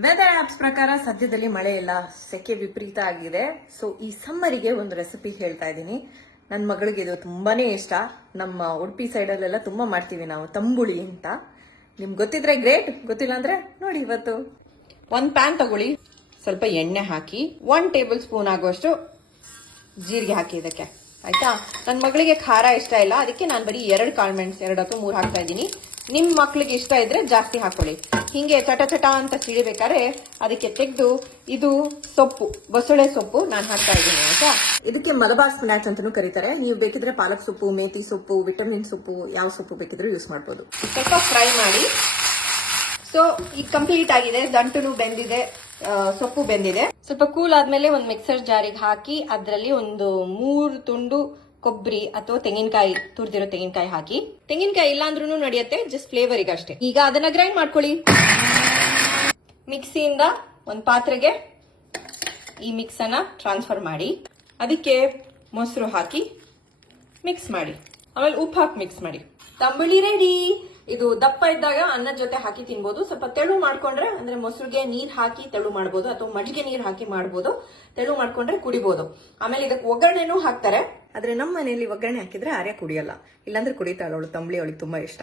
Weather apps ಪ್ರಕಾರ ಸದ್ಯದಲ್ಲಿ ಮಳೆ ಇಲ್ಲ ಸೆಕೆ ವಿಪರೀತ ಆಗಿದೆ. ಸೊ ಈ ಸಮ್ಮರಿಗೆ ಒಂದು ರೆಸಿಪಿ ಹೇಳ್ತಾ ಇದ್ದೀನಿ. ನನ್ನ ಮಗಳಿಗೆ ಇದು ತುಂಬಾನೇ ಇಷ್ಟ. ನಮ್ಮ ಉಡುಪಿ ಸೈಡಲ್ಲೆಲ್ಲ ತುಂಬಾ ಮಾಡ್ತೀವಿ ನಾವು, ತಂಬುಳಿ ಅಂತ. ನಿಮ್ಗೆ ಗೊತ್ತಿದ್ರೆ ಗ್ರೇಟ್ ಗೊತ್ತಿಲ್ಲ ಅಂದ್ರೆ ನೋಡಿ ಇವತ್ತು. ಒಂದು ಪ್ಯಾನ್ ತಗೊಳ್ಳಿ. ಸ್ವಲ್ಪ ಎಣ್ಣೆ ಹಾಕಿ ಒನ್ ಟೇಬಲ್ ಸ್ಪೂನ್ ಆಗುವಷ್ಟು ಜೀರಿಗೆ ಹಾಕಿ ಇದಕ್ಕೆ. ಆಯ್ತಾ? ನನ್ನ ಮಗಳಿಗೆ ಖಾರ ಇಷ್ಟ ಇಲ್ಲ. ಅದಕ್ಕೆ ನಾನು ಬರೀ ಎರಡು ಕಾಳ್ಮೆಣ್ಸ್ ಎರಡು ಅಥವಾ ಮೂರು ಹಾಕ್ತಾ ಇದ್ದೀನಿ. ನಿಮ್ ಮಕ್ಳಿಗೆ ಇಷ್ಟ ಇದ್ರೆ ಜಾಸ್ತಿ ಹಾಕೊಳ್ಳಿ. ಹಿಂಗೆ ಚಟ ಚಟ ಅಂತ ಸಿಡಿಬೇಕಾದ್ರೆ ಅದಕ್ಕೆ ತೆಗೆದು ಇದು ಸೊಪ್ಪು ಬಸಳೆ ಸೊಪ್ಪು ನಾನು ಹಾಕ್ತಾ ಇದ್ದೀನಿ ಆಯ್ತಾ? ಇದಕ್ಕೆ ಮಲಬಾರ್ ಸ್ಪಿನಾಚ್ ಅಂತಾನು ಕರೀತಾರೆ. ನೀವು ಬೇಕಿದ್ರೆ ಪಾಲಕ್ ಸೊಪ್ಪು ಮೇಥಿ ಸೊಪ್ಪು ವಿಟಮಿನ್ ಸೊಪ್ಪು ಯಾವ ಸೊಪ್ಪು ಬೇಕಿದ್ರೂ ಯೂಸ್ ಮಾಡ್ಬೋದು. ಸ್ವಲ್ಪ ಫ್ರೈ ಮಾಡಿ. ಸೊ ಈ ಕಂಪ್ಲೀಟ್ ಆಗಿದೆ ದಂಟುನು ಬೆಂದಿದೆ ಸೊಪ್ಪು ಬೆಂದಿದೆ. ಸ್ವಲ್ಪ ಕೂಲ್ ಆದ್ಮೇಲೆ ಒಂದು ಮಿಕ್ಸರ್ ಜಾರಿಗೆ ಹಾಕಿ ಅದರಲ್ಲಿ ಒಂದು ಮೂರು ತುಂಡು ಕೊಬ್ಬರಿ ಅಥವಾ ತೆಂಗಿನಕಾಯಿ, ತುರಿದಿರೋ ತೆಂಗಿನಕಾಯಿ ಹಾಕಿ. ತೆಂಗಿನಕಾಯಿ ಇಲ್ಲಾಂದ್ರೂ ನಡೆಯುತ್ತೆ ಜಸ್ಟ್ ಫ್ಲೇವರಿಗೆ ಅಷ್ಟೇ. ಈಗ ಅದನ್ನ ಗ್ರೈಂಡ್ ಮಾಡ್ಕೊಳ್ಳಿ. ಮಿಕ್ಸಿಯಿಂದ ಒಂದು ಪಾತ್ರೆಗೆ ಈ ಮಿಕ್ಸ್ ಅನ್ನ ಟ್ರಾನ್ಸ್ಫರ್ ಮಾಡಿ. ಅದಕ್ಕೆ ಮೊಸರು ಹಾಕಿ ಮಿಕ್ಸ್ ಮಾಡಿ. ಆಮೇಲೆ ಉಪ್ಪು ಹಾಕಿ ಮಿಕ್ಸ್ ಮಾಡಿ. ತಂಬುಳಿ ರೆಡಿ ಇದು ದಪ್ಪ ಇದ್ದಾಗ ಅನ್ನದ ಜೊತೆ ಹಾಕಿ ತಿನ್ಬೋದು. ಸ್ವಲ್ಪ ತೆಳು ಮಾಡ್ಕೊಂಡ್ರೆ, ಅಂದ್ರೆ ಮೊಸರಿಗೆ ನೀರ್ ಹಾಕಿ ತೆಳು ಮಾಡ್ಬೋದು, ಅಥವಾ ಮಜ್ಜಿಗೆ ನೀರ್ ಹಾಕಿ ಮಾಡ್ಬೋದು, ತೆಳು ಮಾಡ್ಕೊಂಡ್ರೆ ಕುಡಿಬಹುದು ಆಮೇಲೆ ಇದಕ್ಕೆ ಒಗ್ಗರಣೆನೂ ಹಾಕ್ತಾರೆ. ಆದ್ರೆ ನಮ್ಮ ಮನೆಯಲ್ಲಿ ಒಗ್ಗರಣೆ ಹಾಕಿದ್ರೆ ಆರ್ಯ ಕುಡಿಯಲ್ಲ. ಇಲ್ಲಾಂದ್ರೆ ಕುಡಿತಾಳ ಅವಳು ತಂಬಳಿ ಅವಳಿಗೆ ತುಂಬಾ ಇಷ್ಟ.